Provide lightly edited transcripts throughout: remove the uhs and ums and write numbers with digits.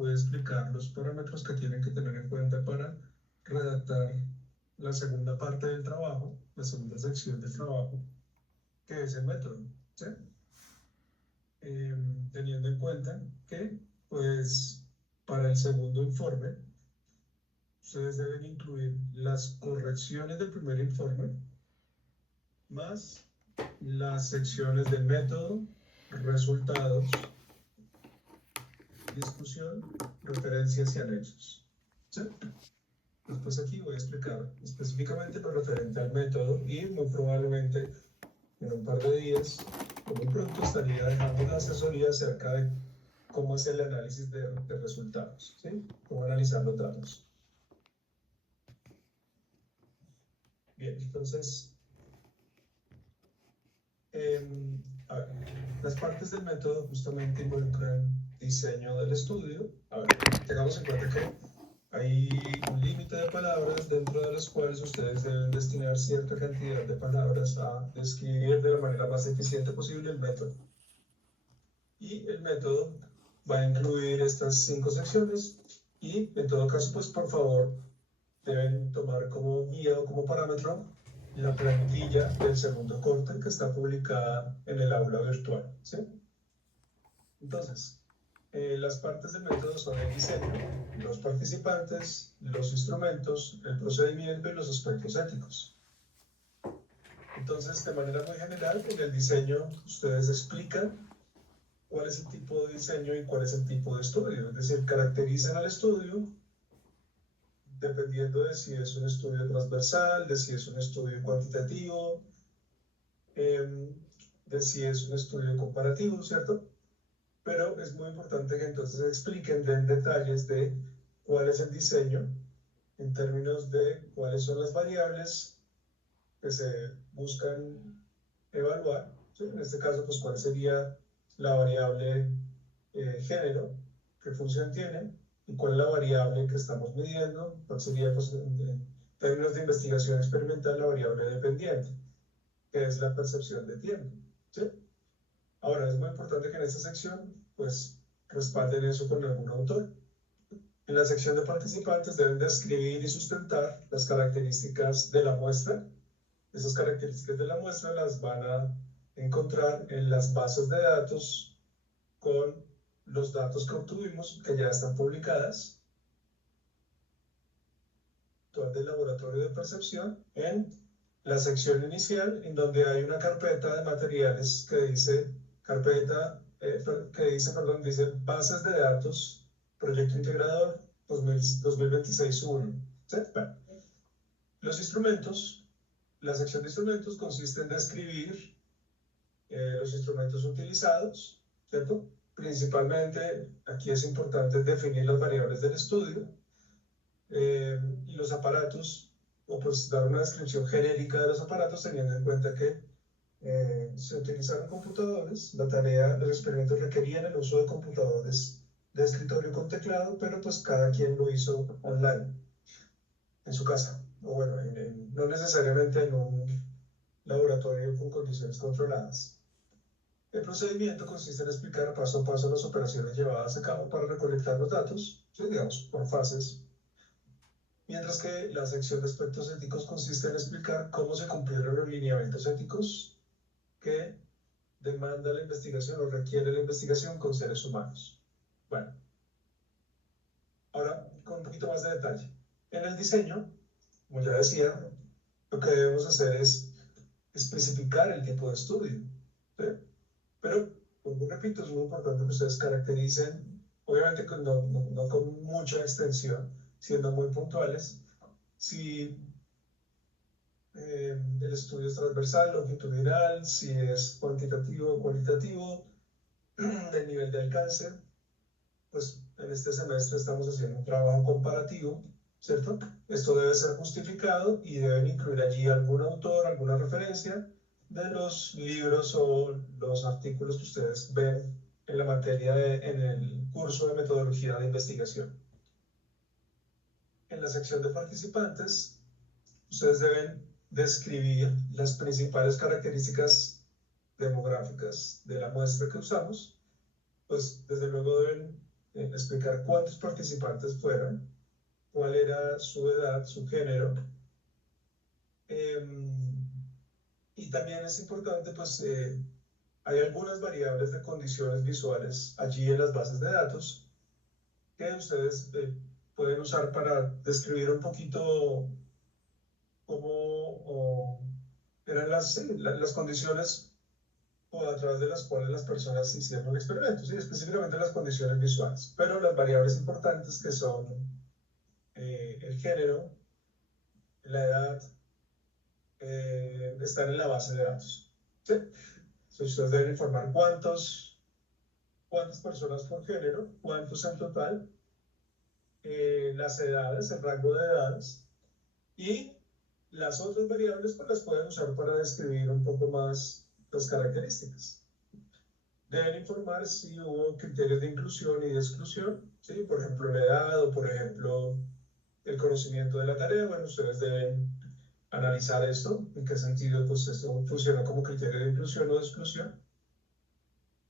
voy a explicar los parámetros que tienen que tener en cuenta para redactar la segunda parte del trabajo, la segunda sección del trabajo, que es el método, ¿sí? Teniendo en cuenta que, pues, para el segundo informe, ustedes deben incluir las correcciones del primer informe, más las secciones de método, resultados, discusión, referencias y anexos, ¿sí? Después aquí voy a explicar específicamente lo referente al método y muy probablemente en un par de días, o muy pronto, estaría dejando una asesoría acerca de cómo hacer el análisis de resultados, ¿sí? Cómo analizar los datos. Bien, entonces, a ver, las partes del método justamente involucran diseño del estudio. A ver, tengamos en cuenta que hay un límite de palabras dentro de las cuales ustedes deben destinar cierta cantidad de palabras a describir de la manera más eficiente posible el método. Y el método va a incluir estas 5 secciones y en todo caso, pues por favor, deben tomar como guía o como parámetro la plantilla del segundo corte que está publicada en el aula virtual, ¿sí? Entonces, las partes del método son el diseño, los participantes, los instrumentos, el procedimiento y los aspectos éticos. Entonces, de manera muy general, en el diseño ustedes explican cuál es el tipo de diseño y cuál es el tipo de estudio, es decir, caracterizan al estudio dependiendo de si es un estudio transversal, de si es un estudio cuantitativo, de si es un estudio comparativo, ¿cierto? Pero es muy importante que entonces expliquen, den detalles de cuál es el diseño en términos de cuáles son las variables que se buscan evaluar, ¿sí? En este caso, pues cuál sería la variable género, qué función tiene, y cuál es la variable que estamos midiendo, cuál sería, pues, en términos de investigación experimental, la variable dependiente, que es la percepción de tiempo, ¿sí? Ahora, es muy importante que en esta sección, pues, respalden eso con algún autor. En la sección de participantes deben describir y sustentar las características de la muestra. Esas características de la muestra las van a encontrar en las bases de datos con los datos que obtuvimos, que ya están publicadas, del laboratorio de percepción, en la sección inicial, en donde hay una carpeta de materiales que dice, dice bases de datos, proyecto integrador 2026-1. ¿Sí? Bueno. Los instrumentos, la sección de instrumentos consiste en describir los instrumentos utilizados, ¿cierto? Principalmente, aquí es importante definir las variables del estudio y los aparatos, o pues dar una descripción genérica de los aparatos, teniendo en cuenta que se utilizaron computadores, los experimentos requerían el uso de computadores de escritorio con teclado, pero pues cada quien lo hizo online, en su casa, o bueno, no necesariamente en un laboratorio con condiciones controladas. El procedimiento consiste en explicar paso a paso las operaciones llevadas a cabo para recolectar los datos, ¿sí? Digamos, por fases. Mientras que la sección de aspectos éticos consiste en explicar cómo se cumplieron los lineamientos éticos que demanda la investigación o requiere la investigación con seres humanos. Bueno, ahora con un poquito más de detalle. En el diseño, como ya decía, lo que debemos hacer es especificar el tipo de estudio, ¿sí? Pero, como repito, es muy importante que ustedes caractericen, obviamente no con mucha extensión, siendo muy puntuales, si el estudio es transversal, longitudinal, si es cuantitativo o cualitativo, el nivel de alcance. Pues en este semestre estamos haciendo un trabajo comparativo, ¿cierto? Esto debe ser justificado y deben incluir allí algún autor, alguna referencia de los libros o los artículos que ustedes ven en la materia en el curso de metodología de investigación. En la sección de participantes, ustedes deben describir las principales características demográficas de la muestra que usamos. Pues desde luego deben explicar cuántos participantes fueron, cuál era su edad, su género. Y también es importante, pues, hay algunas variables de condiciones visuales allí en las bases de datos que ustedes pueden usar para describir un poquito cómo eran las condiciones o a través de las cuales las personas hicieron el experimento, ¿sí? Específicamente las condiciones visuales. Pero las variables importantes que son el género, la edad, están en la base de datos. ¿Sí? Entonces ustedes deben informar cuántas personas por género, cuántos en total, las edades, el rango de edades, y las otras variables pues las pueden usar para describir un poco más las características. Deben informar si hubo criterios de inclusión y de exclusión, ¿sí? Por ejemplo, la edad o por ejemplo el conocimiento de la tarea. Bueno, ustedes deben analizar esto, en qué sentido pues esto funciona como criterio de inclusión o de exclusión.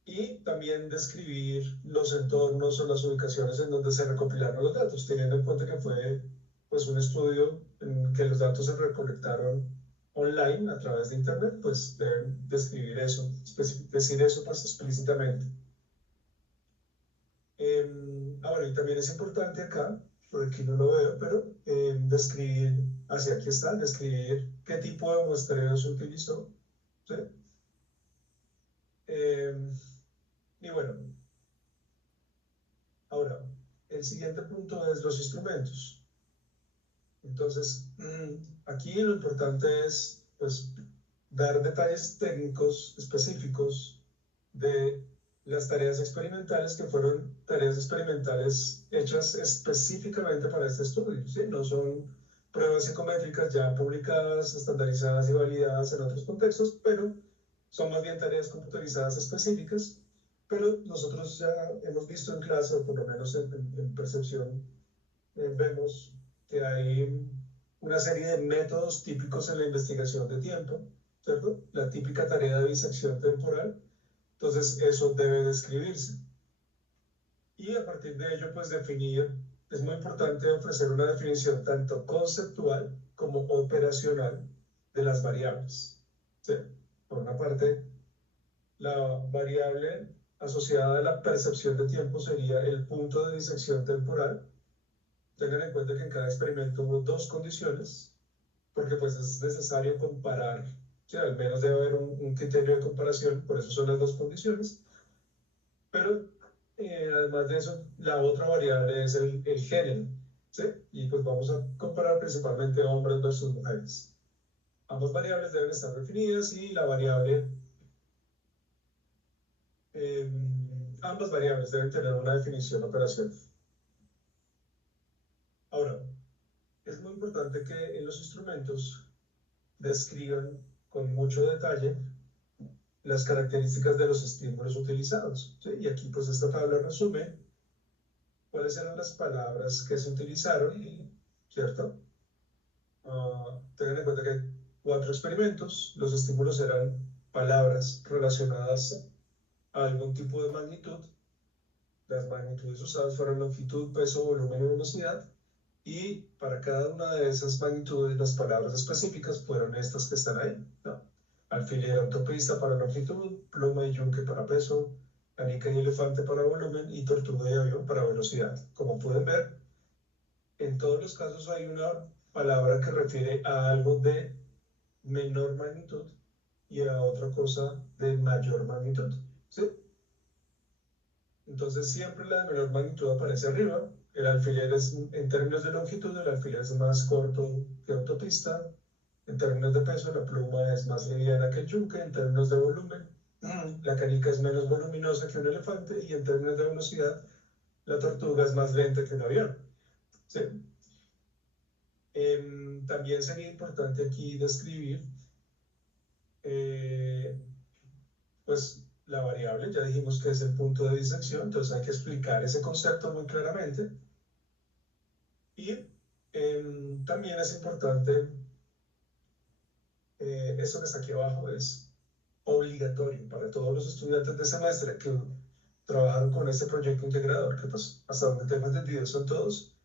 Y también describir los entornos o las ubicaciones en donde se recopilaron los datos, teniendo en cuenta que fue pues, un estudio en que los datos se recolectaron online a través de Internet, pues deben describir eso, decir eso pues, explícitamente. Bueno, y también es importante acá, por aquí no lo veo, pero describir, hacia aquí está, describir qué tipo de muestreo se utilizó. ¿Sí? Y bueno, ahora, el siguiente punto es los instrumentos. Entonces, aquí lo importante es, pues, dar detalles técnicos específicos de las tareas experimentales que fueron tareas experimentales hechas específicamente para este estudio, ¿sí? No son pruebas psicométricas ya publicadas, estandarizadas y validadas en otros contextos, pero son más bien tareas computarizadas específicas. Pero nosotros ya hemos visto en clase, o por lo menos en percepción, vemos que hay una serie de métodos típicos en la investigación de tiempo, ¿cierto? La típica tarea de disección temporal. Entonces, eso debe describirse. Y a partir de ello, pues definir, es muy importante ofrecer una definición tanto conceptual como operacional de las variables. ¿Sí? Por una parte, la variable asociada a la percepción de tiempo sería el punto de disección temporal. Tengan en cuenta que en cada experimento hubo dos condiciones, porque pues es necesario comparar, ¿sí? Al menos debe haber un criterio de comparación, por eso son las dos condiciones. Pero además de eso, la otra variable es el género, ¿sí? Y pues vamos a comparar principalmente hombres versus mujeres. Ambas variables deben estar definidas y la variable, ambas variables deben tener una definición operacional. Ahora, es muy importante que en los instrumentos describan con mucho detalle las características de los estímulos utilizados, ¿sí? Y aquí pues esta tabla resume cuáles eran las palabras que se utilizaron, ¿cierto? Tengan en cuenta que hay 4 experimentos, los estímulos eran palabras relacionadas a algún tipo de magnitud, las magnitudes usadas fueron longitud, peso, volumen y velocidad, y para cada una de esas magnitudes las palabras específicas fueron estas que están ahí, ¿no? Alfiler, autopista para longitud, pluma y yunque para peso, canica y elefante para volumen y tortuga y avión para velocidad. Como pueden ver, en todos los casos hay una palabra que refiere a algo de menor magnitud y a otra cosa de mayor magnitud, ¿sí? Entonces siempre la de menor magnitud aparece arriba. El alfiler es, en términos de longitud, el alfiler es más corto que autopista. En términos de peso, la pluma es más liviana que el yunque. En términos de volumen, la canica es menos voluminosa que un elefante. Y en términos de velocidad, la tortuga es más lenta que un avión, ¿sí? También sería importante aquí describir, pues, la variable. Ya dijimos que es el punto de disección, entonces hay que explicar ese concepto muy claramente. Y también es importante, esto que está aquí abajo es obligatorio para todos los estudiantes de semestre que trabajaron con este proyecto integrador, que pues hasta donde tengo entendido son todos,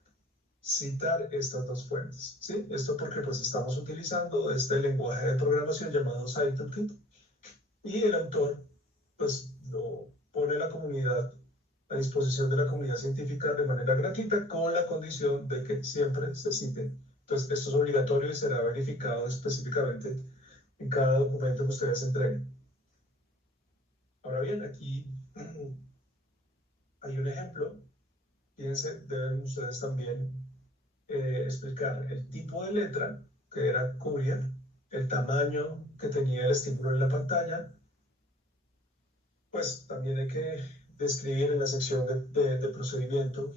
citar estas dos fuentes, ¿sí? Esto porque pues estamos utilizando este lenguaje de programación llamado CytoKit y el autor pues lo pone a la comunidad, a disposición de la comunidad científica de manera gratuita con la condición de que siempre se cite. Entonces esto es obligatorio y será verificado específicamente en cada documento que ustedes entreguen. Ahora bien, aquí hay un ejemplo. Fíjense, deben ustedes también explicar el tipo de letra, que era Courier, el tamaño que tenía el estímulo en la pantalla. Pues también hay que describir en la sección de procedimiento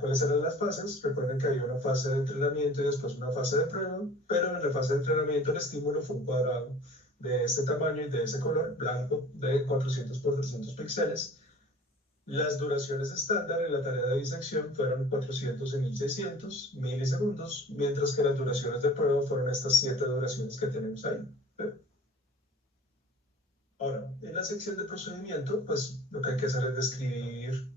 cuáles eran las fases. Recuerden que hay una fase de entrenamiento y después una fase de prueba, pero en la fase de entrenamiento el estímulo fue un cuadrado de este tamaño y de ese color, blanco, de 400 por 300 píxeles. Las duraciones estándar en la tarea de disección fueron 400 y 1600 milisegundos, mientras que las duraciones de prueba fueron estas 7 duraciones que tenemos ahí. Ahora, en la sección de procedimiento, pues lo que hay que hacer es describir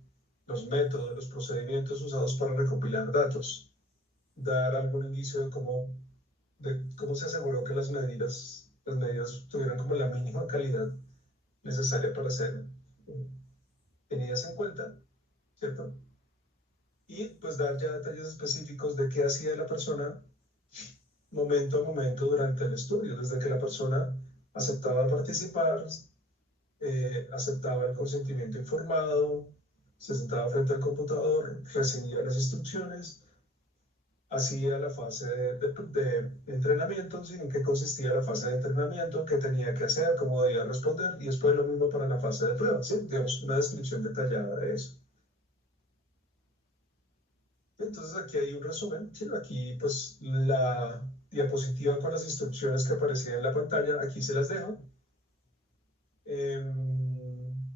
los métodos, los procedimientos usados para recopilar datos, dar algún indicio de cómo se aseguró que las medidas tuvieran como la mínima calidad necesaria para ser tenidas en cuenta, ¿cierto? Y pues dar ya detalles específicos de qué hacía la persona momento a momento durante el estudio, desde que la persona aceptaba participar, aceptaba el consentimiento informado, se sentaba frente al computador, recibía las instrucciones, hacía la fase de entrenamiento, ¿sí? En qué consistía la fase de entrenamiento, qué tenía que hacer, cómo debía responder, y después lo mismo para la fase de prueba, ¿sí? Digamos, una descripción detallada de eso. Entonces aquí hay un resumen, ¿sí? Aquí pues la diapositiva con las instrucciones que aparecían en la pantalla, aquí se las dejo.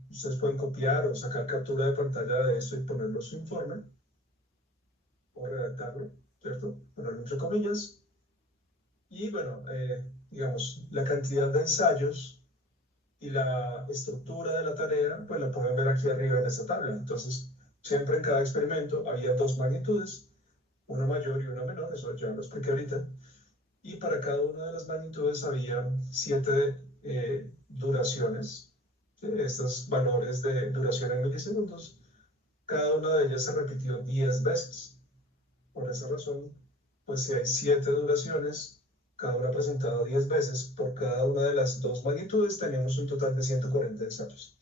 Ustedes pueden copiar o sacar captura de pantalla de esto y ponerlo en su informe, o redactarlo, ¿cierto? Ponerlo entre comillas. Y bueno, digamos, la cantidad de ensayos y la estructura de la tarea, pues la pueden ver aquí arriba en esta tabla. Entonces, siempre en cada experimento había dos magnitudes, una mayor y una menor, eso ya lo expliqué ahorita. Y para cada una de las magnitudes había 7 duraciones, ¿sí? Estos valores de duración en milisegundos, cada una de ellas se repitió 10 veces. Por esa razón, pues si hay 7 duraciones, cada una presentada 10 veces, por cada una de las dos magnitudes tenemos un total de 140 ensayos.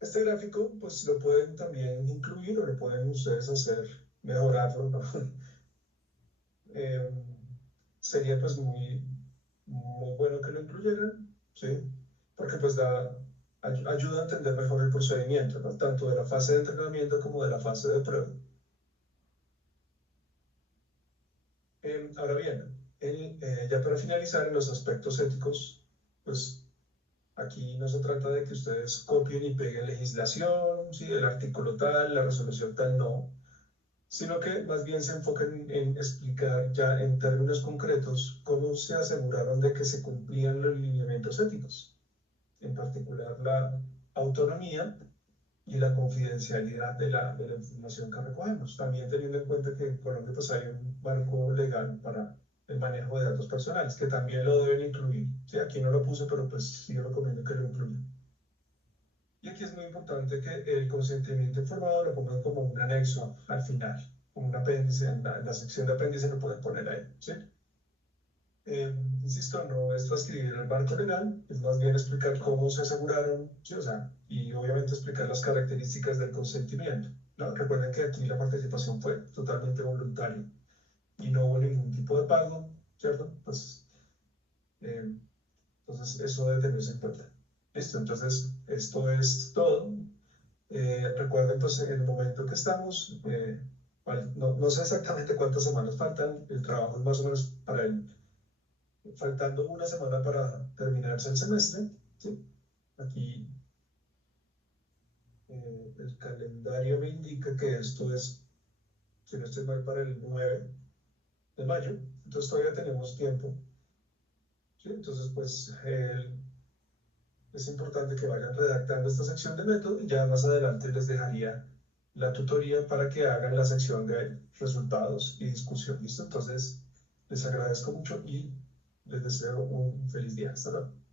Este gráfico, pues lo pueden también incluir o lo pueden ustedes hacer, mejorarlo, ¿no? Sería pues muy bueno que lo incluyeran, ¿sí? Porque pues ayuda a entender mejor el procedimiento, ¿no? Tanto de la fase de entrenamiento como de la fase de prueba. Ahora bien, ya para finalizar, en los aspectos éticos, pues aquí no se trata de que ustedes copien y peguen legislación, ¿sí? El artículo tal, la resolución tal, no, sino que más bien se enfocan en explicar ya en términos concretos cómo se aseguraron de que se cumplían los lineamientos éticos, en particular la autonomía y la confidencialidad de la información que recogemos. También teniendo en cuenta que en Colombia pues, hay un marco legal para el manejo de datos personales, que también lo deben incluir. Sí, aquí no lo puse, pero pues sí recomiendo que lo incluyan. Y aquí es muy importante que el consentimiento informado lo pongan como un anexo al final, como un apéndice, en la sección de apéndice lo pueden poner ahí, ¿sí? Insisto, no es transcribir el marco legal, es más bien explicar cómo se aseguraron, ¿sí? O sea, y obviamente explicar las características del consentimiento, ¿no? Recuerden que aquí la participación fue totalmente voluntaria y no hubo ningún tipo de pago, ¿cierto? Pues, eh, entonces eso debe tenerse en cuenta. Listo, entonces esto es todo. Recuerden, pues, en el momento que estamos, no sé exactamente cuántas semanas faltan, el trabajo es más o menos faltando una semana para terminarse el semestre, ¿sí? Aquí el calendario me indica que esto es, si no estoy mal, para el 9 de mayo, entonces todavía tenemos tiempo, ¿sí? Entonces, pues, es importante que vayan redactando esta sección de método y ya más adelante les dejaría la tutoría para que hagan la sección de resultados y discusión. ¿Listo? Entonces, les agradezco mucho y les deseo un feliz día. Hasta luego.